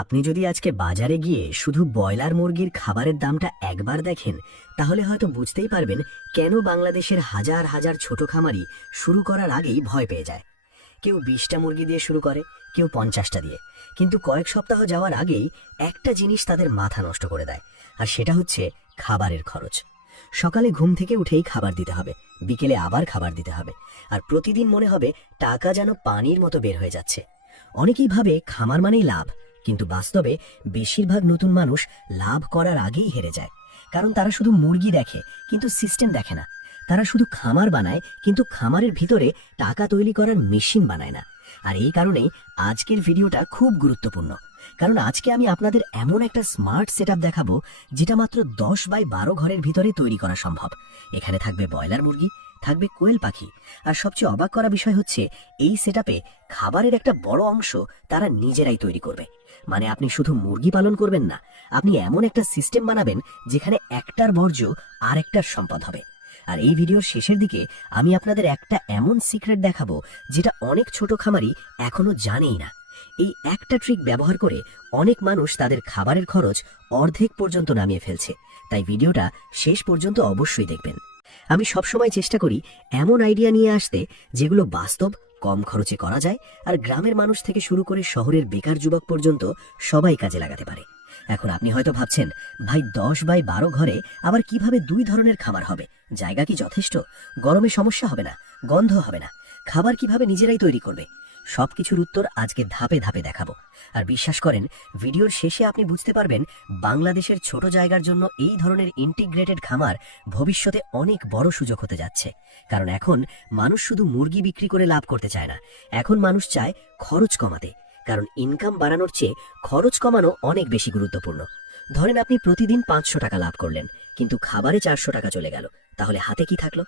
আপনি যদি আজকে বাজারে গিয়ে শুধু ব্রয়লার মুরগির খাবারের দামটা একবার দেখেন, তাহলে হয়তো বুঝতেই পারবেন কেন বাংলাদেশের হাজার হাজার ছোট খামারি শুরু করার আগেই ভয় পেয়ে যায়। কেউ 20টা মুরগি দিয়ে শুরু করে, কেউ 50টা দিয়ে, কিন্তু কয়েক সপ্তাহ যাওয়ার আগেই একটা জিনিস তাদের মাথা নষ্ট করে দেয়, আর সেটা হচ্ছে খাবারের খরচ। সকালে ঘুম থেকে উঠেই খাবার দিতে হবে, বিকেলে আবার খাবার দিতে হবে, আর প্রতিদিন মনে হবে টাকা যেন পানির মতো বের হয়ে যাচ্ছে। অনেকেই ভাবে খামার মানেই লাভ, কিন্তু বাস্তবে বেশিরভাগ নতুন মানুষ লাভ করার আগেই হেরে যায়। কারণ তারা শুধু মুরগি দেখে কিন্তু সিস্টেম দেখে না। তারা শুধু খামার বানায় কিন্তু খামারের ভিতরে টাকা তৈরি করার মেশিন বানায় না। আর এই কারণেই আজকের ভিডিওটা খুব গুরুত্বপূর্ণ, কারণ আজকে আমি আপনাদের এমন একটা স্মার্ট সেটআপ দেখাবো যেটা মাত্র 10x12 ঘরের ভিতরে তৈরি করা সম্ভব। এখানে থাকবে ব্রয়লার মুরগি, থাকবে কোয়েল পাখি, আর সবচেয়ে অবাক করা বিষয় হচ্ছে এই সেটআপে খাবারের একটা বড় অংশ তারা নিজেরাই তৈরি করবে। মানে আপনি শুধু মুরগি পালন করবেন না, আপনি এমন একটা সিস্টেম বানাবেন যেখানে একটার বর্জ্য আরেকটার সম্পদ হবে। আর এই ভিডিওর শেষের দিকে আমি আপনাদের একটা এমন সিক্রেট দেখাবো যেটা অনেক ছোট খামারি এখনো জানেই না। এই একটা ট্রিক ব্যবহার করে অনেক মানুষ তাদের খাবারের খরচ অর্ধেক পর্যন্ত নামিয়ে ফেলছে। তাই ভিডিওটা শেষ পর্যন্ত অবশ্যই দেখবেন। আমি সবসময় চেষ্টা করি এমন আইডিয়া নিয়ে আসতে যেগুলো বাস্তব, কম খরচে করা যায়, আর গ্রামের মানুষ থেকে শুরু করে শহরের বেকার যুবক পর্যন্ত সবাই কাজে লাগাতে পারে। এখন আপনি হয়তো ভাবছেন, ভাই 10x12 ঘরে আবার কিভাবে 2 ধরনের খাবার হবে? জায়গা কি যথেষ্ট? গরমে সমস্যা হবে না? গন্ধ হবে না? খাবার কিভাবে নিজেরাই তৈরি করবে? সবকিছুর উত্তর আজকে ধাপে ধাপে দেখাবো। আর বিশ্বাস করেন, ভিডিওর শেষে আপনি বুঝতে পারবেন বাংলাদেশের ছোট জায়গার জন্য এই ধরনের ইন্টিগ্রেটেড খামার ভবিষ্যতে অনেক বড় সুযোগ হতে যাচ্ছে। কারণ এখন মানুষ শুধু মুরগি বিক্রি করে লাভ করতে চায় না, এখন মানুষ চায় খরচ কমাতে। কারণ ইনকাম বাড়ানোর চেয়ে খরচ কমানো অনেক বেশি গুরুত্বপূর্ণ। ধরেন আপনি প্রতিদিন 500 টাকা লাভ করলেন, কিন্তু খাবারে 400 টাকা চলে গেল, তাহলে হাতে কি থাকলো?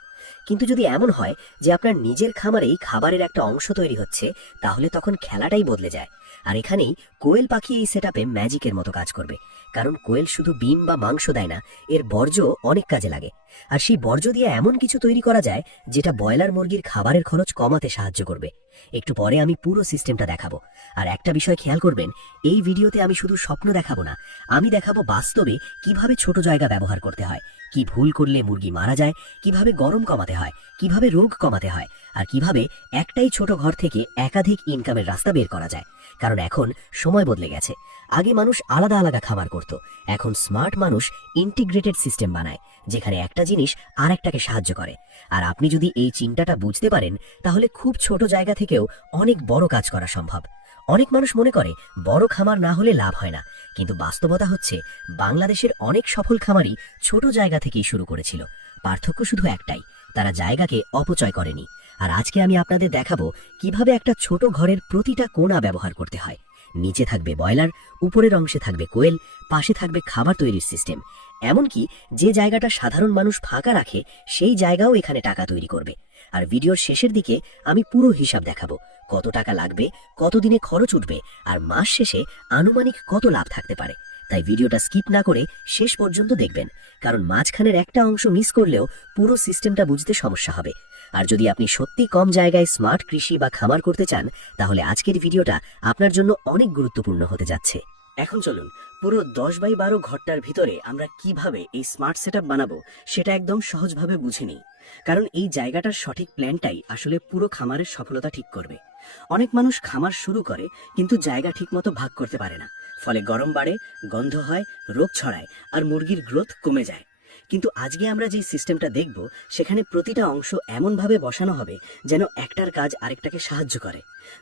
কিন্তু যদি এমন হয় যে আপনার নিজের খামারেই খাবারের একটা অংশ তৈরি হচ্ছে, তাহলে তখন খেলাটাই বদলে যায়। আর এখানেই কোয়েল পাখি এই সেটআপে ম্যাজিকের মতো কাজ করবে। কারণ কোয়েল শুধু ডিম বা মাংস দেয় না, এর বর্জ্য অনেক কাজে লাগে। আর সেই বর্জ্য দিয়ে এমন কিছু তৈরি করা যায় যেটা ব্রয়লার মুরগির খাবারের খরচ কমাতে সাহায্য করবে। একটু পরে আমি পুরো সিস্টেমটা দেখাবো। আর একটা বিষয় খেয়াল করবেন, এই ভিডিওতে আমি শুধু স্বপ্ন দেখাবো না, আমি দেখাবো বাস্তবে কিভাবে ছোট জায়গা ব্যবহার করতে হয়, কি ভুল করলে মুরগি মারা যায়, কিভাবে গরম কমাতে হয়, কিভাবে রোগ কমাতে হয়, আর কিভাবে একটাই ছোট ঘর থেকে একাধিক ইনকামের রাস্তা বের করা যায়। কারণ এখন সময় বদলে গেছে। আগে মানুষ আলাদা আলাদা খামার করত, এখন স্মার্ট মানুষ ইন্টিগ্রেটেড সিস্টেম বানায়, যেখানে একটা জিনিস আরেকটাকে সাহায্য করে। আর আপনি যদি এই চিন্তাটা বুঝতে পারেন, তাহলে খুব ছোট জায়গা থেকেও অনেক বড় কাজ করা সম্ভব। অনেক মানুষ মনে করে বড় খামার না হলে লাভ হয় না, কিন্তু বাস্তবতা হচ্ছে বাংলাদেশের অনেক সফল খামারই ছোট জায়গা থেকেই শুরু করেছিল। পার্থক্য শুধু একটাই, তারা জায়গাকে অপচয় করেনি। আর আজকে আমি আপনাদের দেখাবো কিভাবে একটা ছোট ঘরের প্রতিটা কোণা ব্যবহার করতে হয়। নিচে থাকবে ব্রয়লার, উপরের অংশে থাকবে কোয়েল, পাশে থাকবে খাবার তৈরির সিস্টেম। এমনকি যে জায়গাটা সাধারণ মানুষ ফাঁকা রাখে, সেই জায়গাও এখানে টাকা তৈরি করবে। আর ভিডিওর শেষের দিকে আমি পুরো হিসাব দেখাবো, কত টাকা লাগবে, কতদিনে খরচ উঠবে, আর মাস শেষে আনুমানিক কত লাভ থাকতে পারে। তাই ভিডিওটা স্কিপ না করে শেষ পর্যন্ত দেখবেন, কারণ মাঝখানের একটা অংশ মিস করলেও পুরো সিস্টেমটা বুঝতে সমস্যা হবে। আর যদি আপনি সত্যি কম জায়গায় স্মার্ট কৃষি বা খামার করতে চান, তাহলে আজকের ভিডিওটা আপনার জন্য অনেক গুরুত্বপূর্ণ হতে যাচ্ছে। এখন চলুন পুরো 10x12 ঘরটার ভিতরে আমরা কিভাবে এই স্মার্ট সেটআপ বানাবো সেটা একদম সহজভাবে বুঝে নিই। কারণ এই জায়গাটার সঠিক প্ল্যানটাই আসলে পুরো খামারের সফলতা ঠিক করবে। অনেক মানুষ খামার শুরু করে কিন্তু জায়গা ঠিকমতো ভাগ করতে পারে না, ফলে গরম বাড়ে, গন্ধ হয়, রোগ ছড়ায়, আর মুরগির গ্রোথ কমে যায়। কিন্তু আজকে আমরা যে সিস্টেমটা দেখব, সেখানে প্রতিটা অংশ এমনভাবে বসানো হবে যেন একটার কাজ আরেকটাকে সাহায্য করে।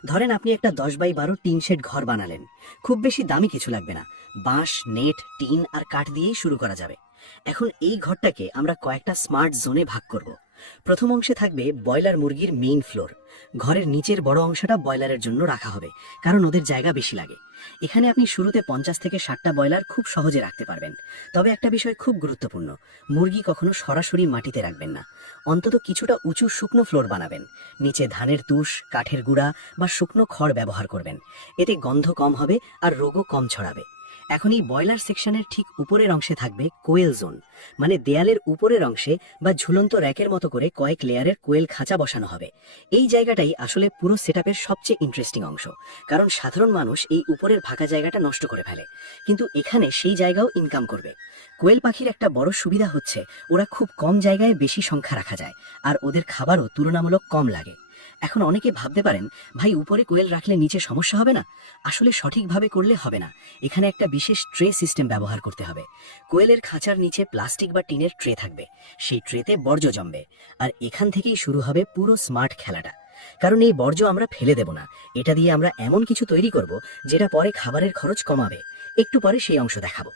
ধরেন আপনি একটা 10x12 টিন শেড ঘর বানালেন। খুব বেশি দামি কিছু লাগবে না, বাঁশ, নেট, টিন আর কাঠ দিয়েই শুরু করা যাবে। এখন এই ঘরটাকে আমরা কয়েকটা স্মার্ট জোনে ভাগ করব। প্রথম অংশে থাকবে ব্রয়লার মুরগির মেইন ফ্লোর। ঘরের নিচের বড় অংশটা ব্রয়লারের জন্য রাখা হবে, কারণ ওদের জায়গা বেশি লাগে। এখানে আপনি শুরুতে 50 থেকে 60টা ব্রয়লার খুব সহজে রাখতে পারবেন। তবে একটা বিষয় খুব গুরুত্বপূর্ণ, মুরগি কখনো সরাসরি মাটিতে রাখবেন না। অন্তত কিছুটা উঁচু শুকনো ফ্লোর বানাবেন। নিচে ধানের তুষ, কাঠের গুঁড়া বা শুকনো খড় ব্যবহার করবেন। এতে গন্ধ কম হবে আর রোগও কম ছড়াবে। এখন এই বয়লার সেকশনের ঠিক উপরের অংশে থাকবে কোয়েল জোন, মানে দেয়ালের উপরের অংশে বা ঝুলন্ত র্যাকের মতো করে কয়েক লেয়ারের কোয়েল খাঁচা বসানো হবে। এই জায়গাটাই আসলে পুরো সেটআপের সবচেয়ে ইন্টারেস্টিং অংশ, কারণ সাধারণ মানুষ এই উপরের ফাঁকা জায়গাটা নষ্ট করে ফেলে, কিন্তু এখানে সেই জায়গাও ইনকাম করবে। কোয়েল পাখির একটা বড় সুবিধা হচ্ছে ওরা খুব কম জায়গায় বেশি সংখ্যা রাখা যায়, আর ওদের খাবারও তুলনামূলক কম লাগে। এখন অনেকে ভাবতে পারেন, ভাই উপরে কোয়েল রাখলে নিচে সমস্যা হবে না? আসলে সঠিকভাবে করলে হবে না। এখানে একটা বিশেষ ট্রে সিস্টেম ব্যবহার করতে হবে। কোয়েলের খাঁচার নিচে প্লাস্টিক বা টিনের ট্রে থাকবে, সেই ট্রেতে বর্জ্য জমবে, আর এখান থেকেই শুরু হবে পুরো স্মার্ট খেলাটা। কারণ এই বর্জ্য আমরা ফেলে দেব না, এটা দিয়ে আমরা এমন কিছু তৈরি করব যেটা পরে খাবারের খরচ কমাবে। একটু পরে সেই অংশ দেখাবো।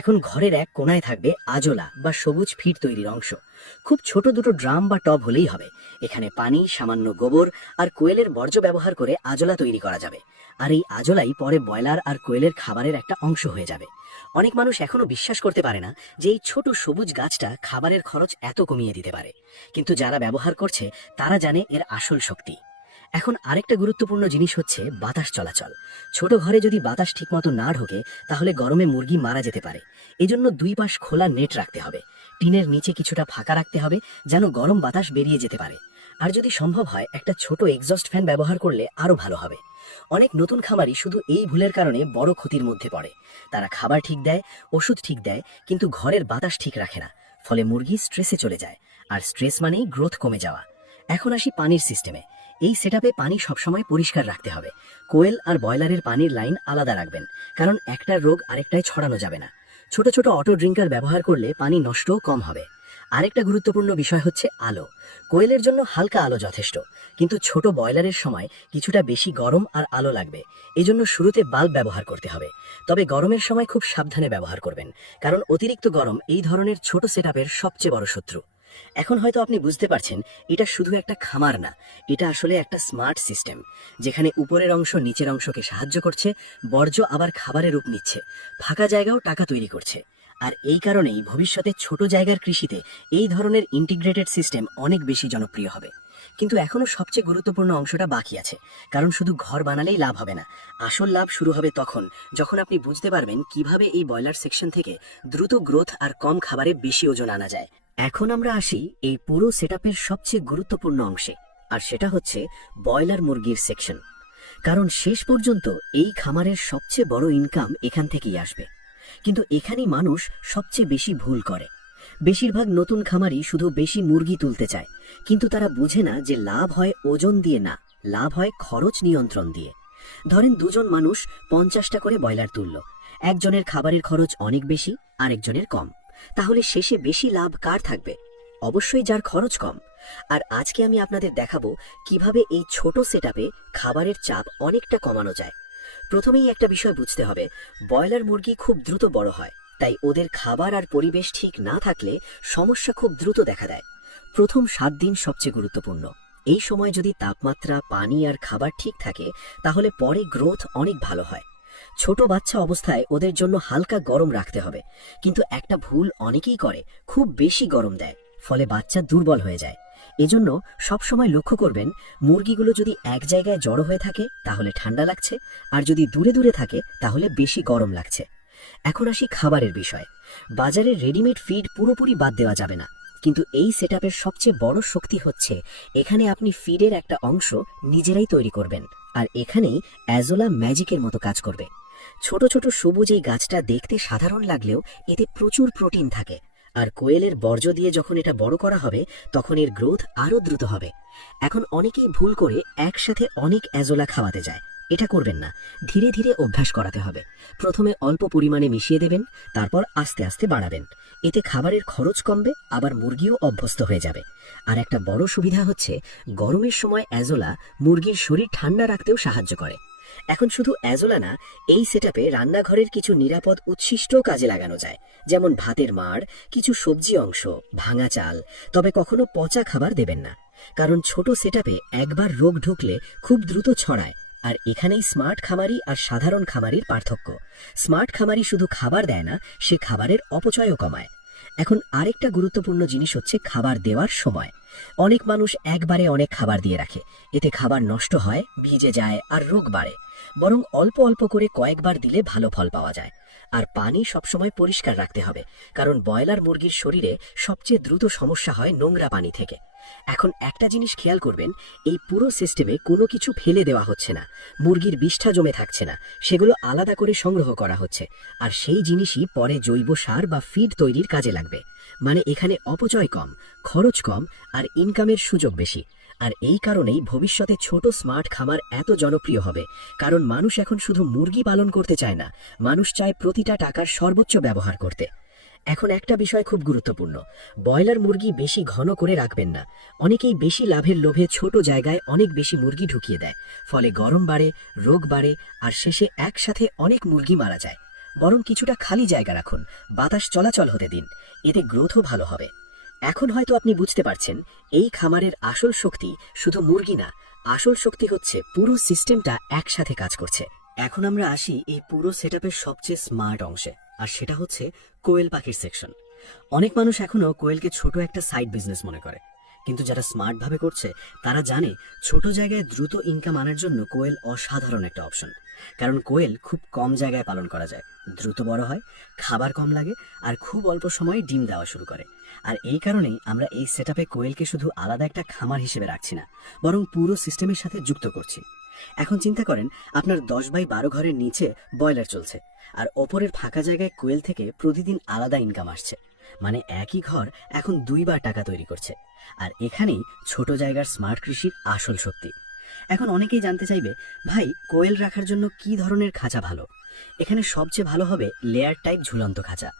এখন ঘরের এক কোণায় থাকবে আজলা বা সবুজ ফিড তৈরির অংশ। খুব ছোট দুটো ড্রাম বা টব হলেই হবে। এখানে পানি, সামান্য গোবর আর কোয়েলের বর্জ্য ব্যবহার করে আজলা তৈরি করা যাবে, আর এই আজলাই পরে ব্রয়লার আর কোয়েলের খাবারের একটা অংশ হয়ে যাবে। অনেক মানুষ এখনো বিশ্বাস করতে পারে না যে এই ছোট সবুজ গাছটা খাবারের খরচ এত কমিয়ে দিতে পারে, কিন্তু যারা ব্যবহার করছে তারা জানে এর আসল শক্তি। এখন আরেকটা গুরুত্বপূর্ণ জিনিস হচ্ছে বাতাস চলাচল। ছোট ঘরে যদি বাতাস ঠিকমতো না ঢোকে তাহলে গরমে মুরগি মারা যেতে পারে। এজন্য দুই পাশ খোলা নেট রাখতে হবে। টিনের নিচে কিছুটা ফাঁকা রাখতে হবে যেন গরম বাতাস বেরিয়ে যেতে পারে। আর যদি সম্ভব হয় একটা ছোট এক্সস্ট ফ্যান ব্যবহার করলে আরো ভালো হবে। অনেক নতুন খামারি শুধু এই ভুলের কারণে বড় ক্ষতির মধ্যে পড়ে। তারা খাবার ঠিক দেয়, ওষুধ ঠিক দেয়, কিন্তু ঘরের বাতাস ঠিক রাখে না। ফলে মুরগি স্ট্রেসে চলে যায়, আর স্ট্রেস মানেই গ্রোথ কমে যাওয়া। এখন আসি পানির সিস্টেমে। এই সেটআপে পানি সবসময় পরিষ্কার রাখতে হবে। কোয়েল আর ব্রয়লারের পানির লাইন আলাদা রাখবেন, কারণ একটার রোগ আরেকটায় ছড়ানো যাবে না। ছোট ছোট অটো ড্রিঙ্কার ব্যবহার করলে পানি নষ্টও কম হবে। আরেকটা গুরুত্বপূর্ণ বিষয় হচ্ছে আলো। কোয়েলের জন্য হালকা আলো যথেষ্ট, কিন্তু ছোট ব্রয়লারের সময় কিছুটা বেশি গরম আর আলো লাগবে। এজন্য শুরুতে বাল্ব ব্যবহার করতে হবে, তবে গরমের সময় খুব সাবধানে ব্যবহার করবেন, কারণ অতিরিক্ত গরম এই ধরনের ছোট সেটআপের সবচেয়ে বড় শত্রু। এখন হয়তো আপনি বুঝতে পারছেন এটা শুধু একটা খামার না, এটা আসলে একটা স্মার্ট সিস্টেম, যেখানে উপরের অংশ নিচের অংশকে সাহায্য করছে, বর্জ্য আবার খাবারে রূপ নিচ্ছে, ফাঁকা জায়গাও টাকা তৈরি করছে। আর এই কারণেই ভবিষ্যতে ছোট জায়গার কৃষিতে এই ধরনের ইন্টিগ্রেটেড সিস্টেম অনেক বেশি জনপ্রিয় হবে। কিন্তু এখনো সবচেয়ে গুরুত্বপূর্ণ অংশটা বাকি আছে, কারণ শুধু ঘর বানালেই লাভ হবে না। আসল লাভ শুরু হবে তখন যখন আপনি বুঝতে পারবেন কিভাবে এই ব্রয়লার সেকশন থেকে দ্রুত গ্রোথ আর কম খাবারে বেশি ওজন আনা যায়। এখন আমরা আসি এই পুরো সেটআপের সবচেয়ে গুরুত্বপূর্ণ অংশে, আর সেটা হচ্ছে ব্রয়লার মুরগির সেকশন। কারণ শেষ পর্যন্ত এই খামারের সবচেয়ে বড় ইনকাম এখান থেকেই আসবে। কিন্তু এখানেই মানুষ সবচেয়ে বেশি ভুল করে। বেশিরভাগ নতুন খামারি শুধু বেশি মুরগি তুলতে চায়, কিন্তু তারা বুঝে না যে লাভ হয় ওজন দিয়ে না, লাভ হয় খরচ নিয়ন্ত্রণ দিয়ে। ধরেন দুজন মানুষ 50টা করে ব্রয়লার তুলল। একজনের খাবারের খরচ অনেক বেশি, আরেকজনের কম। তাহলে শেষে বেশি লাভ কার থাকবে? অবশ্যই যার খরচ কম। আর আজকে আমি আপনাদের দেখাবো কিভাবে এই ছোট সেটআপে খাবারের চাপ অনেকটা কমানো যায়। প্রথমেই একটা বিষয় বুঝতে হবে, ব্রয়লার মুরগি খুব দ্রুত বড় হয়, তাই ওদের খাবার আর পরিবেশ ঠিক না থাকলে সমস্যা খুব দ্রুত দেখা দেয়। প্রথম 7 দিন সবচেয়ে গুরুত্বপূর্ণ। এই সময় যদি তাপমাত্রা, পানি আর খাবার ঠিক থাকে তাহলে পরে গ্রোথ অনেক ভালো হয়। ছোট বাচ্চা অবস্থায় ওদের জন্য হালকা গরম রাখতে হবে, কিন্তু একটা ভুল অনেকেই করে, খুব বেশি গরম দেয়, ফলে বাচ্চা দুর্বল হয়ে যায়। এজন্য সবসময় লক্ষ্য করবেন মুরগিগুলো যদি এক জায়গায় জড়ো হয়ে থাকে তাহলে ঠান্ডা লাগছে, আর যদি দূরে দূরে থাকে তাহলে বেশি গরম লাগছে। এখন আসি খাবারের বিষয়। বাজারে রেডিমেড ফিড পুরোপুরি বাদ দেওয়া যাবে না, কিন্তু এই সেটআপের সবচেয়ে বড় শক্তি হচ্ছে এখানে আপনি ফিডের একটা অংশ নিজেরাই তৈরি করবেন, আর এখানেই অ্যাজোলা ম্যাজিকের মতো কাজ করবে। ছোট ছোট সবুজ এই গাছটা দেখতে সাধারণ লাগলেও এতে প্রচুর প্রোটিন থাকে, আর কোয়েলের বর্জ্য দিয়ে যখন এটা বড় করা হবে তখন এর গ্রোথ আরো দ্রুত হবে। এখন অনেকেই ভুল করে একসাথে অনেক অ্যাজোলা খাওয়াতে যায়। এটা করবেন না, ধীরে ধীরে অভ্যাস করাতে হবে। প্রথমে অল্প পরিমাণে মিশিয়ে দেবেন, তারপর আস্তে আস্তে বাড়াবেন। এতে খাবারের খরচ কমবে, আবার মুরগিও অভ্যস্ত হয়ে যাবে। আর একটা বড় সুবিধা হচ্ছে গরমের সময় অ্যাজোলা মুরগির শরীর ঠান্ডা রাখতেও সাহায্য করে। এখন শুধু অ্যাজোলা না, এই সেটআপে রান্নাঘরের কিছু নিরাপদ উচ্ছিষ্টও কাজে লাগানো যায়, যেমন ভাতের মাড়, কিছু সবজি অংশ, ভাঙা চাল। তবে কখনো পচা খাবার দেবেন না, কারণ ছোট সেটআপে একবার রোগ ঢুকলে খুব দ্রুত ছড়ায়। আর এখানেই স্মার্ট খামারি আর সাধারণ খামারির পার্থক্য। স্মার্ট খামারি শুধু খাবার দেয় না, সে খাবারের অপচয়ও কমায়। এখন আরেকটা গুরুত্বপূর্ণ জিনিস হচ্ছে খাবার দেওয়ার সময়। অনেক মানুষ একবারে অনেক খাবার দিয়ে রাখে, এতে খাবার নষ্ট হয়, ভিজে যায় আর রোগ বাড়ে। বরং অল্প অল্প করে কয়েকবার দিলে ভালো ফল পাওয়া যায়। আর পানি সবসময় পরিষ্কার রাখতে হবে, কারণ ব্রয়লার মুরগির শরীরে সবচেয়ে দ্রুত সমস্যা হয় নোংরা পানি থেকে। এখন একটা জিনিস খেয়াল করবেন, এই পুরো সিস্টেমে কোনো কিছু ফেলে দেওয়া হচ্ছে না, মুরগির বিষ্ঠা জমে থাকছে না, সেগুলো আলাদা করে সংগ্রহ করা হচ্ছে, আর সেই জিনিসই পরে জৈব সার বা ফিড তৈরির কাজে লাগবে। মানে এখানে অপচয় কম, খরচ কম, আর ইনকামের সুযোগ বেশি। আর এই কারণেই ভবিষ্যতে ছোট স্মার্ট খামার এত জনপ্রিয় হবে, কারণ মানুষ এখন শুধু মুরগি পালন করতে চায় না, মানুষ চায় প্রতিটা টাকার সর্বোচ্চ ব্যবহার করতে। এখন একটা বিষয় খুব গুরুত্বপূর্ণ, ব্রয়লার মুরগি বেশি ঘন করে রাখবেন না। অনেকেই বেশি লাভের লোভে ছোট জায়গায় অনেক বেশি মুরগি ঢুকিয়ে দেয়, ফলে গরম বাড়ে, রোগ বাড়ে, আর শেষে একসাথে অনেক মুরগি মারা যায়। বরং কিছুটা খালি জায়গা রাখুন, বাতাস চলাচল হতে দিন, এতে গ্রোথও ভালো হবে। এখন হয়তো আপনি বুঝতে পারছেন, এই খামারের আসল শক্তি শুধু মুরগি না, আসল শক্তি হচ্ছে পুরো সিস্টেমটা একসাথে কাজ করছে। এখন আমরা আসি এই পুরো সেটআপের সবচেয়ে স্মার্ট অংশে, আর সেটা হচ্ছে কোয়েল পাখির সেকশন। অনেক মানুষ এখনো কোয়েলকে ছোট একটা সাইড বিজনেস মনে করে, কিন্তু যারা স্মার্ট ভাবে করছে তারা জানে ছোট জায়গায় দ্রুত ইনকাম আনার জন্য কোয়েল অসাধারণ একটা অপশন। কারণ কোয়েল খুব কম জায়গায় পালন করা যায়, দ্রুত বড় হয়, খাবার কম লাগে, আর খুব অল্প সময়ে ডিম দেওয়া শুরু করে। আর এই কারণেই আমরা এই সেটআপে কোয়েলকে শুধু আলাদা একটা খামার হিসেবে রাখছি না, বরং পুরো সিস্টেমের সাথে যুক্ত করছি। এখন চিন্তা করেন, আপনার 10x12 ঘরের নিচে ব্রয়লার চলছে, আর ওপরের ফাঁকা জায়গায় কোয়েল থেকে প্রতিদিন আলাদা ইনকাম আসছে। মানে একই ঘর এখন 2বার টাকা তৈরি করছে। আর এখানেই ছোট জায়গার স্মার্ট কৃষির আসল শক্তি। এখন অনেকেই জানতে চাইবে, ভাই কোয়েল রাখার জন্য কি ধরনের খাঁচা ভালো? এখানে সবচেয়ে ভালো হবে লেয়ার টাইপ ঝুলন্ত খাঁচা।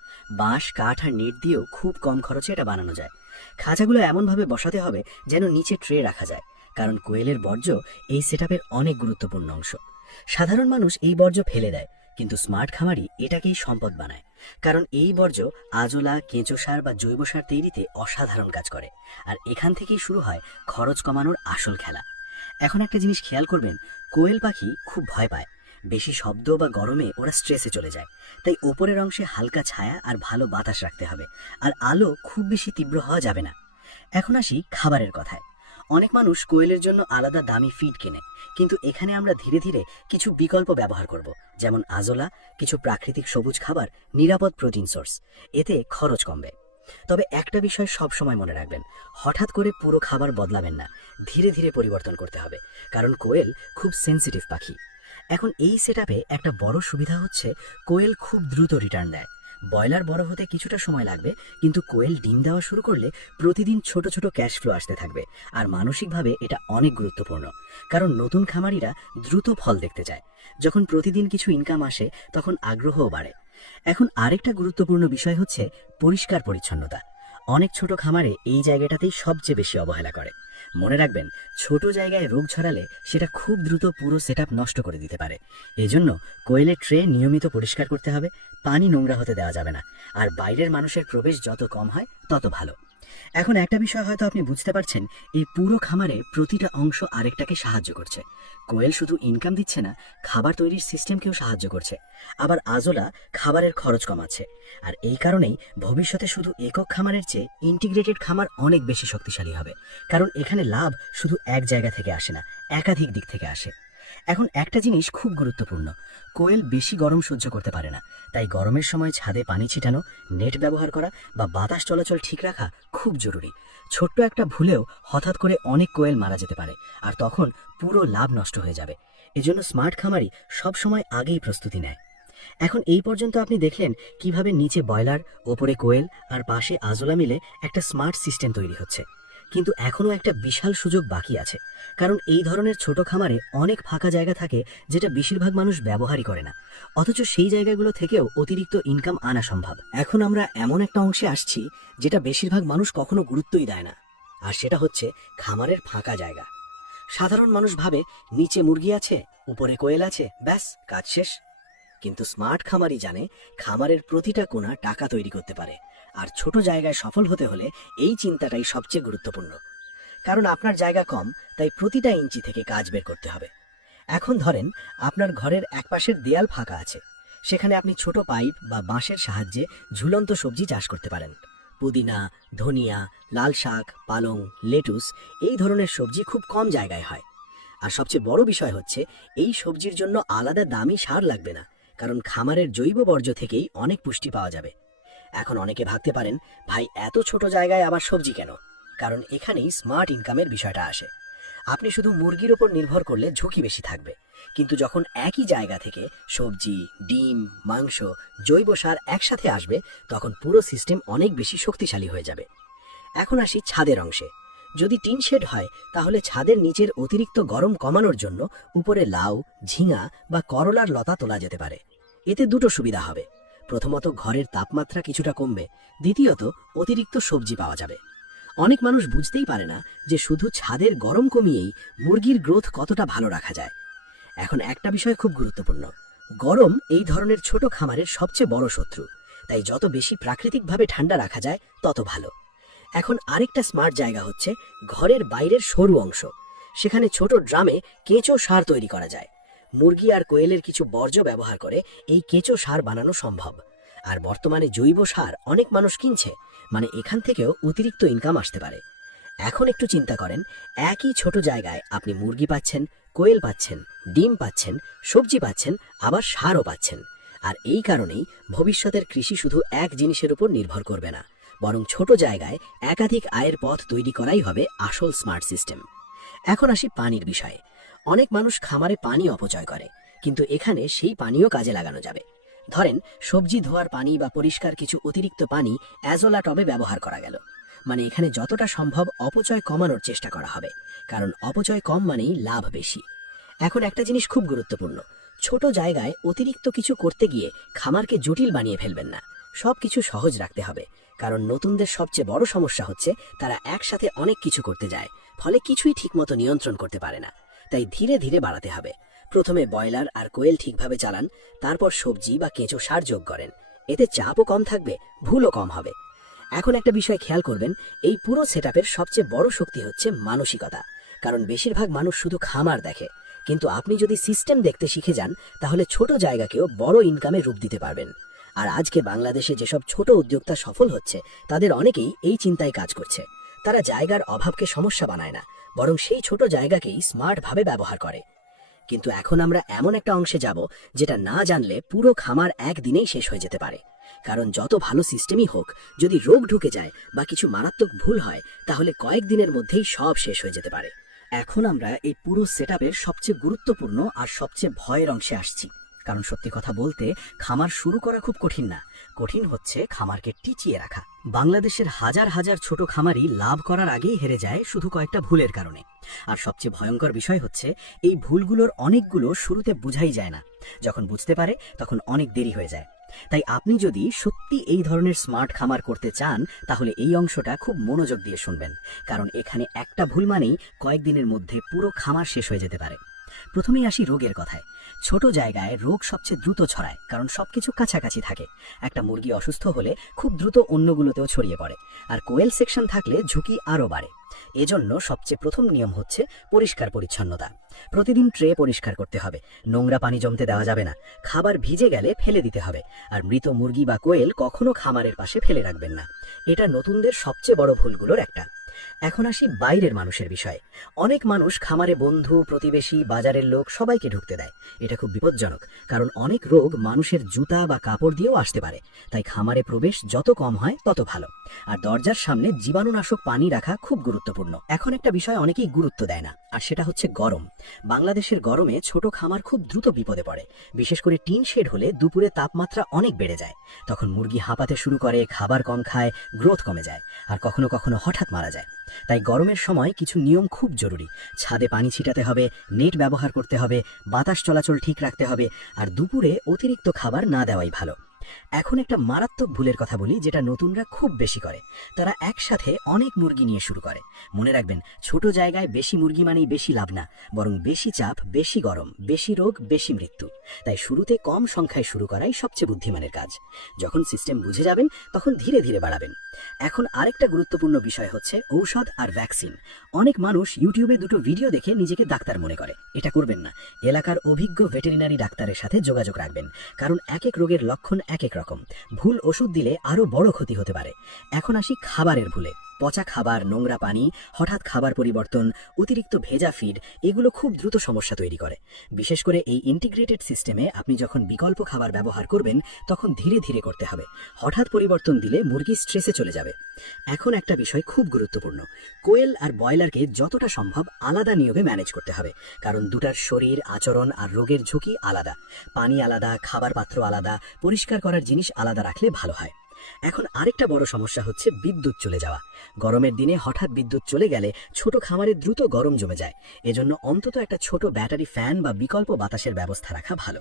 বাঁশ, কাঠ আর নেট দিয়েও খুব কম খরচে এটা বানানো যায়। খাঁচাগুলো এমনভাবে বসাতে হবে যেন নিচে ট্রে রাখা যায়, কারণ কোয়েলের বর্জ্য এই সেটআপের অনেক গুরুত্বপূর্ণ অংশ। সাধারণ মানুষ এই বর্জ্য ফেলে দেয়, কিন্তু স্মার্ট খামারি এটাকেই সম্পদ বানায়, কারণ এই বর্জ্য আজলা, কেঁচো সার বা জৈব সার তৈরিতে অসাধারণ কাজ করে। আর এখান থেকেই শুরু হয় খরচ কমানোর আসল খেলা। এখন একটা জিনিস খেয়াল করবেন, কোয়েল পাখি খুব ভয় পায়, বেশি শব্দ বা গরমে ওরা স্ট্রেসে চলে যায়। তাই ওপরের অংশে হালকা ছায়া আর ভালো বাতাস রাখতে হবে, আর আলো খুব বেশি তীব্র হওয়া যাবে না। এখন আসি খাবারের কথায়। অনেক মানুষ কোয়েলের জন্য আলাদা দামি ফিড কেনে, কিন্তু এখানে আমরা ধীরে ধীরে কিছু বিকল্প ব্যবহার করব, যেমন আজলা, কিছু প্রাকৃতিক সবুজ খাবার, নিরাপদ প্রোটিন সোর্স। এতে খরচ কমবে। তবে একটা বিষয় সব সময় মনে রাখবেন, হঠাৎ করে পুরো খাবার বদলাবেন না, ধীরে ধীরে পরিবর্তন করতে হবে, কারণ কোয়েল খুব সেন্সিটিভ পাখি। এখন এই সেটআপে একটা বড় সুবিধা হচ্ছে কোয়েল খুব দ্রুত রিটার্ন দেয়। ব্রয়লার বড় হতে কিছুটা সময় লাগবে, কিন্তু কোয়েল ডিম দেওয়া শুরু করলে প্রতিদিন ছোট ছোট ক্যাশ ফ্লো আসতে থাকবে। আর মানসিকভাবে এটা অনেক গুরুত্বপূর্ণ, কারণ নতুন খামারিরা দ্রুত ফল দেখতে চায়। যখন প্রতিদিন কিছু ইনকাম আসে তখন আগ্রহও বাড়ে। এখন আরেকটা গুরুত্বপূর্ণ বিষয় হচ্ছে পরিষ্কার পরিচ্ছন্নতা। অনেক ছোট খামারে এই জায়গাটাতেই সবচেয়ে বেশি অবহেলা করে। মনে রাখবেন, ছোট জায়গায় রোগ ছড়ালে সেটা খুব দ্রুত পুরো সেটআপ নষ্ট করে দিতে পারে। এজন্য কোয়েলের ট্রে নিয়মিত পরিষ্কার করতে হবে, পানি নোংরা হতে দেওয়া যাবে না, আর বাইরের মানুষের প্রবেশ যত কম হয় তত ভালো। এখন একটা বিষয় হয়তো আপনি বুঝতে পারছেন, এই পুরো খামারে প্রতিটা অংশ আরেকটাকে সাহায্য করছে। কোয়েল শুধু ইনকাম দিচ্ছে না, খাবার তৈরির সিস্টেমকেও সাহায্য করছে। আবার আজলা খাবারের খরচ কমাচ্ছে। আর এই কারণেই ভবিষ্যতে শুধু একক খামারের চেয়ে ইন্টিগ্রেটেড খামার অনেক বেশি শক্তিশালী হবে, কারণ এখানে লাভ শুধু এক জায়গা থেকে আসে না, একাধিক দিক থেকে আসে। এখন একটা জিনিস খুব গুরুত্বপূর্ণ, কোয়েল বেশি গরম সহ্য করতে পারে না, তাই গরমের সময় ছাদে পানি ছিটানো, নেট ব্যবহার করা বা বাতাস চলাচল ঠিক রাখা খুব জরুরি। ছোট্ট একটা ভুলেও হঠাৎ করে অনেক কোয়েল মারা যেতে পারে, আর তখন পুরো লাভ নষ্ট হয়ে যাবে। এজন্য স্মার্ট খামারি সবসময় আগেই প্রস্তুতি নেয়। এখন এই পর্যন্ত আপনি দেখলেন কিভাবে নিচে ব্রয়লার, ওপরে কোয়েল আর পাশে আজলা মিলে একটা স্মার্ট সিস্টেম তৈরি হচ্ছে। কিন্তু এখনো একটা বিশাল সুযোগ বাকি আছে, কারণ এই ধরনের ছোট খামারে অনেক ফাঁকা জায়গা থাকে যেটা বেশিরভাগ মানুষ ব্যবহারই করে না, অথচ সেই জায়গাগুলো থেকেও অতিরিক্ত ইনকাম আনা সম্ভব। এখন আমরা এমন একটা অংশে আসছি যেটা বেশিরভাগ মানুষ কখনো গুরুত্বই দেয় না, আর সেটা হচ্ছে খামারের ফাঁকা জায়গা। সাধারণ মানুষ ভাবে নিচে মুরগি আছে, উপরে কোয়েল আছে, ব্যাস কাজ শেষ। কিন্তু স্মার্ট খামারি জানে খামারের প্রতিটা কোণা টাকা তৈরি করতে পারে, আর ছোট জায়গায় সফল হতে হলে এই চিন্তাটাই সবচেয়ে গুরুত্বপূর্ণ। কারণ আপনার জায়গা কম, তাই প্রতিটা ইঞ্চি থেকে কাজ বের করতে হবে। এখন ধরেন আপনার ঘরের একপাশের দেয়াল ফাঁকা আছে, সেখানে আপনি ছোট পাইপ বা বাঁশের সাহায্যে ঝুলন্ত সবজি চাষ করতে পারেন। পুদিনা, ধনিয়া, লাল শাক, পালং, লেটুস এই ধরনের সবজি খুব কম জায়গায় হয়। আর সবচেয়ে বড় বিষয় হচ্ছে, এই সবজির জন্য আলাদা দামি সার লাগবে না, কারণ খামারের জৈব বর্জ্য থেকেই অনেক পুষ্টি পাওয়া যাবে। এখন অনেকে ভাবতে পারেন, ভাই এত ছোট জায়গায় আবার সবজি কেন? কারণ এখানেই স্মার্ট ইনকামের বিষয়টা আসে। আপনি শুধু মুরগির ওপর নির্ভর করলে ঝুঁকি বেশি থাকবে, কিন্তু যখন একই জায়গা থেকে সবজি, ডিম, মাংস, জৈব সার একসাথে আসবে, তখন পুরো সিস্টেম অনেক বেশি শক্তিশালী হয়ে যাবে। এখন আসি ছাদের অংশে। যদি টিন শেড হয়, তাহলে ছাদের নিচের অতিরিক্ত গরম কমানোর জন্য উপরে লাউ, ঝিঙা বা করলার লতা তোলা যেতে পারে। এতে দুটো সুবিধা হবে। প্রথমত, ঘরের তাপমাত্রা কিছুটা কমবে। দ্বিতীয়ত, অতিরিক্ত সবজি পাওয়া যাবে। অনেক মানুষ বুঝতেই পারে না যে শুধু ছাদের গরম কমিয়েই মুরগির গ্রোথ কতটা ভালো রাখা যায়। এখন একটা বিষয় খুব গুরুত্বপূর্ণ, গরম এই ধরনের ছোট খামারের সবচেয়ে বড় শত্রু। তাই যত বেশি প্রাকৃতিকভাবে ঠান্ডা রাখা যায় তত ভালো। এখন আরেকটা স্মার্ট জায়গা হচ্ছে ঘরের বাইরের সরু অংশ। সেখানে ছোট ড্রামে কেঁচো সার তৈরি করা যায়। মুরগি আর কোয়েলের কিছু বর্জ্য ব্যবহার করে এই কেঁচো সার বানানো সম্ভব। আর বর্তমানে জৈব সার অনেক মানুষ কিনছে, মানে এখান থেকেও অতিরিক্ত ইনকাম আসতে পারে। এখন একটু চিন্তা করেন, একই ছোট জায়গায় আপনি মুরগি পাচ্ছেন, কোয়েল পাচ্ছেন, ডিম পাচ্ছেন, সবজি পাচ্ছেন, আবার সারও পাচ্ছেন। আর এই কারণেই ভবিষ্যতের কৃষি শুধু এক জিনিসের উপর নির্ভর করবে না, বরং ছোট জায়গায় একাধিক আয়ের পথ তৈরি করাই হবে আসল স্মার্ট সিস্টেম। এখন আসি পানির বিষয়ে। অনেক মানুষ খামারে পানি অপচয় করে, কিন্তু এখানে সেই পানিও কাজে লাগানো যাবে। ধরেন, সবজি ধোয়ার পানি বা পরিষ্কার কিছু অতিরিক্ত পানি অ্যাজোলা টবে ব্যবহার করা গেল। মানে এখানে যতটা সম্ভব অপচয় কমানোর চেষ্টা করা হবে, কারণ অপচয় কম মানেই লাভ বেশি। এখন একটা জিনিস খুব গুরুত্বপূর্ণ, ছোট জায়গায় অতিরিক্ত কিছু করতে গিয়ে খামারকে জটিল বানিয়ে ফেলবেন না। সবকিছু সহজ রাখতে হবে, কারণ নতুনদের সবচেয়ে বড় সমস্যা হচ্ছে তারা একসাথে অনেক কিছু করতে যায়, ফলে কিছুই ঠিকমতো নিয়ন্ত্রণ করতে পারে না। তাই ধীরে ধীরে বাড়াতে হবে। প্রথমে ব্রয়লার আর কোয়েল ঠিকভাবে চালান, তারপর সবজি বা কেঁচো সার যোগ করেন। এতে চাপও কম থাকবে, ভুলও কম হবে। এখন একটা বিষয় খেয়াল করবেন, এই পুরো সেটআপের সবচেয়ে বড় শক্তি হচ্ছে মানসিকতা। কারণ বেশিরভাগ মানুষ শুধু খামার দেখে, কিন্তু আপনি যদি সিস্টেম দেখতে শিখে যান, তাহলে ছোট জায়গাকেও বড় ইনকামে রূপ দিতে পারবেন। আর আজকে বাংলাদেশে যেসব ছোট উদ্যোক্তা সফল হচ্ছে, তাদের অনেকেই এই চিন্তায় কাজ করছে। তারা জায়গার অভাবকে সমস্যা বানায় না, বরং সেই ছোট জায়গাকেই স্মার্টভাবে ব্যবহার করে। কিন্তু এখন আমরা এমন একটা অংশে যাব যেটা না জানলে পুরো খামার একদিনেই শেষ হয়ে যেতে পারে। কারণ যত ভালো সিস্টেমই হোক, যদি রোগ ঢুকে যায় বা কিছু মারাত্মক ভুল হয়, তাহলে কয়েকদিনের মধ্যেই সব শেষ হয়ে যেতে পারে। এখন আমরা এই পুরো সেটআপের সবচেয়ে গুরুত্বপূর্ণ আর সবচেয়ে ভয়ের অংশে আসছি। কারণ সত্যি কথা বলতে, খামার শুরু করা খুব কঠিন না, কঠিন হচ্ছে খামারকে টিকিয়ে রাখা। বাংলাদেশের হাজার হাজার ছোট খামারই লাভ করার আগেই হেরে যায় শুধু কয়েকটা ভুলের কারণে। আর সবচেয়ে ভয়ঙ্কর বিষয় হচ্ছে, এই ভুলগুলোর অনেকগুলো শুরুতে বোঝাই যায় না। যখন বুঝতে পারে, তখন অনেক দেরি হয়ে যায়। তাই আপনি যদি সত্যি এই ধরনের স্মার্ট খামার করতে চান, তাহলে এই অংশটা খুব মনোযোগ দিয়ে শুনবেন। কারণ এখানে একটা ভুল মানেই কয়েকদিনের মধ্যে পুরো খামার শেষ হয়ে যেতে পারে। প্রথমেই আসি রোগের কথায়। ছোট জায়গায় রোগ সবচেয়ে দ্রুত ছড়ায়, কারণ সবকিছু কাছাকাছি থাকে। একটা মুরগি অসুস্থ হলে খুব দ্রুত অন্যগুলোতেও ছড়িয়ে পড়ে, আর কোয়েল সেকশন থাকলে ঝুঁকি আরও বাড়ে। এজন্য সবচেয়ে প্রথম নিয়ম হচ্ছে পরিষ্কার পরিচ্ছন্নতা। প্রতিদিন ট্রে পরিষ্কার করতে হবে, নোংরা পানি জমতে দেওয়া যাবে না, খাবার ভিজে গেলে ফেলে দিতে হবে, আর মৃত মুরগি বা কোয়েল কখনো খামারের পাশে ফেলে রাখবেন না। এটা নতুনদের সবচেয়ে বড় ভুলগুলোর একটা। এখন আসি বাইরের মানুষের বিষয়ে। অনেক মানুষ খামারে বন্ধু, প্রতিবেশী, বাজারের লোক সবাইকে ঢুকতে দেয়। এটা খুব বিপজ্জনক, কারণ অনেক রোগ মানুষের জুতা বা কাপড় দিয়েও আসতে পারে। তাই খামারে প্রবেশ যত কম হয় তত ভালো। আর দরজার সামনে জীবাণুনাশক পানি রাখা খুব গুরুত্বপূর্ণ। এখন একটা বিষয় অনেকেই গুরুত্ব দেয় না, আর সেটা হচ্ছে গরম। বাংলাদেশের গরমে ছোট খামার খুব দ্রুত বিপদে পড়ে। বিশেষ করে টিন শেড হলে দুপুরে তাপমাত্রা অনেক বেড়ে যায়। তখন মুরগি হাঁপাতে শুরু করে, খাবার কম খায়, গ্রোথ কমে যায়, আর কখনো কখনো হঠাৎ মারা যায়। তাই গরমের সময় কিছু নিয়ম খুব জরুরি। ছাদে পানি ছিটাতে হবে, নেট ব্যবহার করতে হবে, বাতাস চলাচল ঠিক রাখতে হবে, আর দুপুরে অতিরিক্ত খাবার না দেওয়াই ভালো। এখন একটা মারাত্মক ভুলের কথা বলি, যেটা নতুনরা খুব বেশি করে। তারা একসাথে অনেক মুরগি নিয়ে শুরু করে। মনে রাখবেন, ছোট জায়গায় বেশি মুরগি মানেই বেশি লাভ না, বরং বেশি চাপ, বেশি গরম, বেশি রোগ, বেশি মৃত্যু। তাই শুরুতে কম সংখ্যায় শুরু করাই সবচেয়ে বুদ্ধিমানের কাজ। যখন সিস্টেম বুঝে যাবেন, তখন ধীরে ধীরে বাড়াবেন। এখন আরেকটা গুরুত্বপূর্ণ বিষয় হচ্ছে ঔষধ আর ভ্যাকসিন। অনেক মানুষ ইউটিউবে দুটো ভিডিও দেখে নিজেকে ডাক্তার মনে করে। এটা করবেন না। এলাকার অভিজ্ঞ ভেটেরিনারি ডাক্তারের সাথে যোগাযোগ রাখবেন, কারণ এক এক রোগের লক্ষণ এক এক রকম। ভুল ওষুধ দিলে আরো বড় ক্ষতি হতে পারে। এখন আসি খাবারের ভুলে। পচা খাবার, নোংরা পানি, হঠাৎ খাবার পরিবর্তন, অতিরিক্ত ভেজা ফিড এগুলো খুব দ্রুত সমস্যা তৈরি করে। বিশেষ করে এই ইন্টিগ্রেটেড সিস্টেমে আপনি যখন বিকল্প খাবার ব্যবহার করবেন তখন ধীরে ধীরে করতে হবে। হঠাৎ পরিবর্তন দিলে মুরগি স্ট্রেসে চলে যাবে। এখন একটা বিষয় খুব গুরুত্বপূর্ণ, কোয়েল আর ব্রয়লারকে যতটা সম্ভব আলাদা নিয়মে ম্যানেজ করতে হবে, কারণ দুটার শরীর, আচরণ আর রোগের ঝুঁকি আলাদা। পানি আলাদা, খাবার পাত্র আলাদা, পরিষ্কার করার জিনিস আলাদা রাখলে ভালো হয়। এখন আরেকটা বড় সমস্যা হচ্ছে বিদ্যুৎ চলে যাওয়া। গরমের দিনে হঠাৎ বিদ্যুৎ চলে গেলে ছোট খামারে দ্রুত গরম জমে যায়। এজন্য অন্তত একটা ছোট ব্যাটারি ফ্যান বা বিকল্প বাতাসের ব্যবস্থা রাখা ভালো।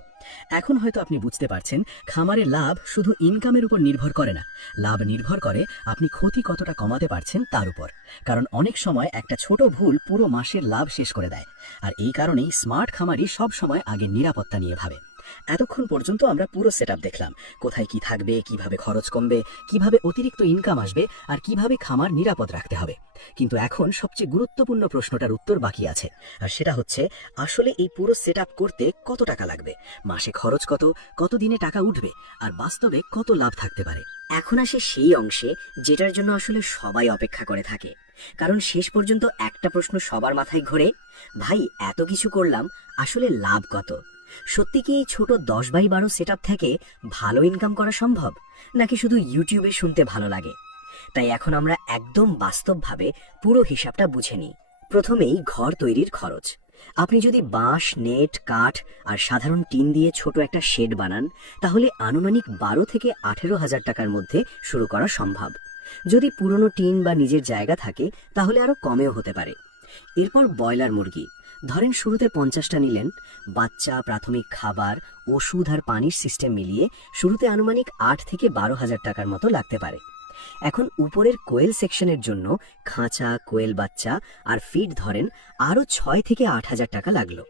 এখন হয়তো আপনি বুঝতে পারছেন, খামারের লাভ শুধু ইনকামের উপর নির্ভর করে না, লাভ নির্ভর করে আপনি ক্ষতি কতটা কমাতে পারছেন তার উপর। কারণ অনেক সময় একটা ছোট ভুল পুরো মাসের লাভ শেষ করে দেয়। আর এই কারণেই স্মার্ট খামারি সব সময় আগে নিরাপত্তা নিয়ে ভাবে। এতক্ষণ পর্যন্ত আমরা পুরো সেটআপ দেখলাম, কোথায় কি থাকবে, কিভাবে খরচ কমবে, কিভাবে অতিরিক্ত ইনকাম আসবে আর কিভাবে খামার নিরাপদ রাখতে হবে। কিন্তু এখন সবচেয়ে গুরুত্বপূর্ণ প্রশ্নটার উত্তর বাকি আছে, আর সেটা হচ্ছে আসলে এই পুরো সেটআপ করতে কত টাকা লাগবে, মাসে খরচ কত, কত দিনে টাকা উঠবে আর বাস্তবে কত লাভ থাকতে পারে। এখন আসে সেই অংশে যেটার জন্য আসলে সবাই অপেক্ষা করে থাকে। কারণ শেষ পর্যন্ত একটা প্রশ্ন সবার মাথায় ঘোরে, ভাই এত কিছু করলাম, আসলে লাভ কত? সত্যি কি এই ছোট 10x12 সেটআপ থেকে ভালো ইনকাম করা সম্ভব, নাকি শুধু ইউটিউবে শুনতে ভালো লাগে? তাই এখন আমরা একদম বাস্তবভাবে পুরো হিসাবটা বুঝে নিই। প্রথমেই ঘর তৈরির খরচ। আপনি যদি বাঁশ, নেট, কাঠ আর সাধারণ টিন দিয়ে ছোট একটা শেড বানান, তাহলে আনুমানিক 12 থেকে 18,000 টাকার মধ্যে শুরু করা সম্ভব। যদি পুরনো টিন বা নিজের জায়গা থাকে তাহলে আরো কমেও হতে পারে। এরপর ব্রয়লার মুরগি, ধরেন শুরুতে 50টা নিলেন। বাচ্চা, প্রাথমিক খাবার, ওষুধ আর পানির সিস্টেম মিলিয়ে শুরুতে আনুমানিক 8 থেকে 12,000 টাকার মতো লাগতে পারে। এখন উপরের কোয়েল সেকশনের জন্য খাঁচা, কোয়েল বাচ্চা আর ফিড ধরেন আরো 6 থেকে 8,000 টাকা লাগলো।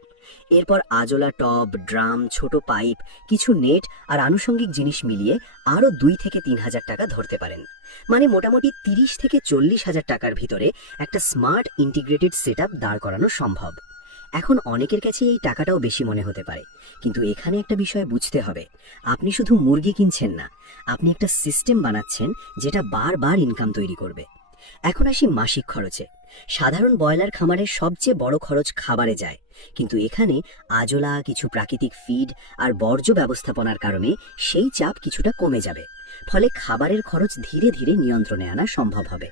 এরপর আজোলা টব, ড্রাম, ছোট পাইপ, কিছু নেট আর আনুষঙ্গিক জিনিস মিলিয়ে আরো 2 থেকে 3,000 টাকা ধরতে পারেন। মানে মোটামুটি 30 থেকে 40,000 টাকার ভিতরে একটা স্মার্ট ইন্টিগ্রেটেড সেটআপ দাঁড় করানো সম্ভব। এখন অনেকের কাছে এই টাকাটাও বেশি মনে হতে পারে, কিন্তু এখানে একটা বিষয় বুঝতে হবে, আপনি শুধু মুরগি কিনছেন না, আপনি একটা সিস্টেম বানাচ্ছেন যেটা বারবার ইনকাম তৈরি করবে। এখন আসি মাসিক খরচে। সাধারণ ব্রয়লার খামারের সবচেয়ে বড় খরচ খাবারে যায়, কিন্তু এখানে আজোলা, কিছু প্রাকৃতিক ফিড আর বর্জ্য ব্যবস্থাপনার কারণে সেই চাপ কিছুটা কমে যাবে। ফলে খাবারের খরচ ধীরে ধীরে নিয়ন্ত্রণে আনা সম্ভব হবে।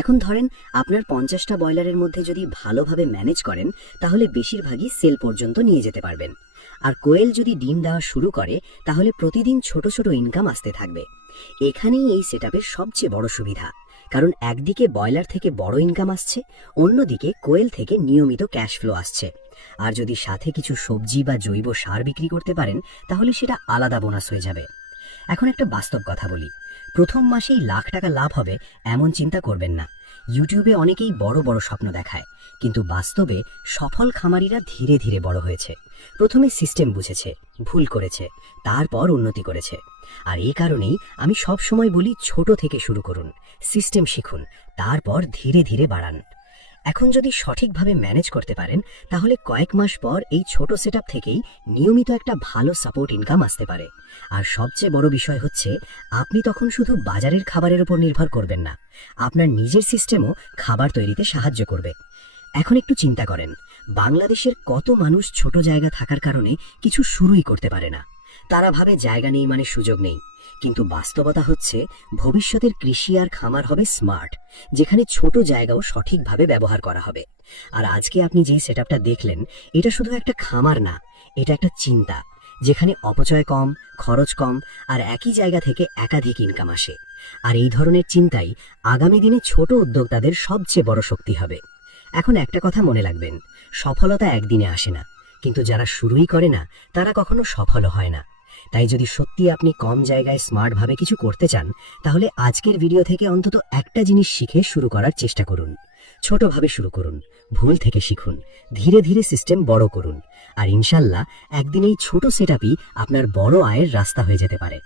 এখন ধরেন আপনার 50টা ব্রয়লারের মধ্যে যদি ভালোভাবে ম্যানেজ করেন, তাহলে বেশিরভাগই সেল পর্যন্ত নিয়ে যেতে পারবেন। আর কোয়েল যদি ডিম দেওয়া শুরু করে, তাহলে প্রতিদিন ছোট ছোট ইনকাম আসতে থাকবে। এখানেই এই সেটআপের সবচেয়ে বড় সুবিধা, কারণ একদিকে ব্রয়লার থেকে বড় ইনকাম আসছে, অন্যদিকে কোয়েল থেকে নিয়মিত ক্যাশ ফ্লো আসছে। আর যদি সাথে কিছু সবজি বা জৈব সার বিক্রি করতে পারেন, তাহলে সেটা আলাদা বোনাস হয়ে যাবে। এখন একটা বাস্তব কথা বলি, প্রথম মাসেই লাখ টাকা লাভ হবে এমন চিন্তা করবেন না। ইউটিউবে অনেকেই বড় বড় স্বপ্ন দেখায়, কিন্তু বাস্তবে সফল খামারিরা ধীরে ধীরে বড় হয়েছে। প্রথমে সিস্টেম বুঝেছে, ভুল করেছে, তারপর উন্নতি করেছে। আর এই কারণেই আমি সব সময় বলি, ছোট থেকে শুরু করুন, সিস্টেম শিখুন, তারপর ধীরে ধীরে বাড়ান। এখন যদি সঠিকভাবে ম্যানেজ করতে পারেন, তাহলে কয়েক মাস পর এই ছোট সেটআপ থেকেই নিয়মিত একটা ভালো সাপোর্ট ইনকাম আসতে পারে। আর সবচেয়ে বড় বিষয় হচ্ছে, আপনি তখন শুধু বাজারের খাবারের উপর নির্ভর করবেন না, আপনার নিজের সিস্টেমও খাবার তৈরিতে সাহায্য করবে। এখন একটু চিন্তা করেন, বাংলাদেশের কত মানুষ ছোট জায়গা থাকার কারণে কিছু শুরুই করতে পারে না। তারা ভাবে জায়গা নেই মানে সুযোগ নেই, কিন্তু বাস্তবতা হচ্ছে ভবিষ্যতের কৃষি আর খামার হবে স্মার্ট, যেখানে ছোট জায়গাও সঠিকভাবে ব্যবহার করা হবে। আর আজকে আপনি যেই সেটআপটা দেখলেন, এটা শুধু একটা খামার না, এটা একটা চিন্তা, যেখানে অপচয় কম, খরচ কম আর একই জায়গা থেকে একাধিক ইনকাম আসে। আর এই ধরনের চিন্তাই আগামী দিনে ছোট উদ্যোক্তাদের সবচেয়ে বড় শক্তি হবে। এখন একটা কথা মনে রাখবেন, সফলতা একদিনে আসে না, কিন্তু যারা শুরুই করে না তারা কখনো সফল হয় না। তাই যদি সত্যি আপনি কম জায়গায় স্মার্টভাবে কিছু করতে চান, তাহলে আজকের ভিডিও থেকে অন্তত একটা জিনিস শিখে শুরু করার চেষ্টা করুন। ছোটভাবে শুরু করুন, ভুল থেকে শিখুন, ধীরে ধীরে সিস্টেম বড় করুন। আর ইনশাল্লাহ একদিন এই ছোট সেটআপই আপনার বড় আয়ের রাস্তা হয়ে যেতে পারে।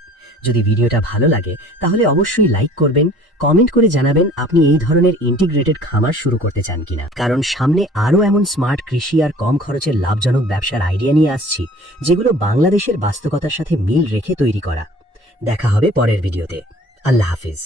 যদি ভিডিওটা ভালো লাগে তাহলে অবশ্যই লাইক করবেন, কমেন্ট করে জানাবেন আপনি এই ধরনের ইন্টিগ্রেটেড খামার শুরু করতে চান কিনা। কারণ সামনে আরও এমন স্মার্ট কৃষি আর কম খরচের লাভজনক ব্যবসার আইডিয়া নিয়ে আসছি, যেগুলো বাংলাদেশের বাস্তবতার সাথে মিল রেখে তৈরি করা। দেখা হবে পরের ভিডিওতে। আল্লাহ হাফিজ।